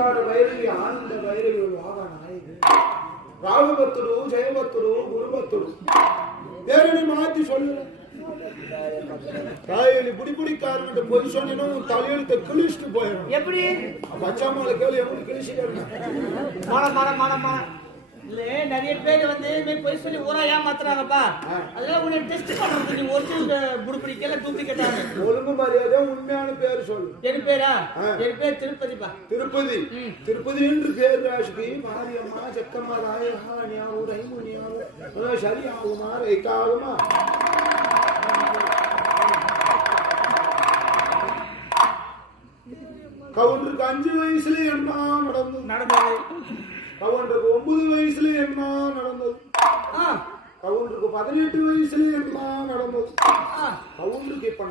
அங்கார வைரவி ஆனந்த வைரவி வாகா நாயகி ராகுபத்துடு ஜெயபத்துடு குருபத்துடு வேறனை மாத்தி சொல்லுறேன் தாயலி புடிக்காரன்ட்டு போய் சொன்னா தலையெழுத்த கிழிச்சிட்டு போயிடும் எப்படி பச்சாமால கேள்வி எப்படி கிழிச்சிட்டு இல்ல நிறைய பேர் வந்து போய் சொல்லி ஊரா ஏமாத்துறாங்கப்பா அதெல்லாம் உன்னை டெஸ்ட் பண்றது நீ ஒரிஜினல் புடிக்கல டூப்ளிகேட் ஆன ஒழுங்கு மரியாதை உண்மையான பேர் சொல்லு என் பேரா என் பேர் திருப்பதிப்பா திருப்பதி திருப்பதி என்று பேர் ராசிக்கு மாரியம்மா செக்கம்மா ராயனியாவும் ரைமுனியாவும் சரி ஆகுமா ரைட் ஆகுமா கவுண்டருக்கு 5 வயசுல என்ன நடந்தது கவுண்டருக்கு 9 வயசுல என்ன நடந்தது கவுண்டருக்கு 18 வயசுல என்ன நடந்தது கவுண்டருக்கு இப்ப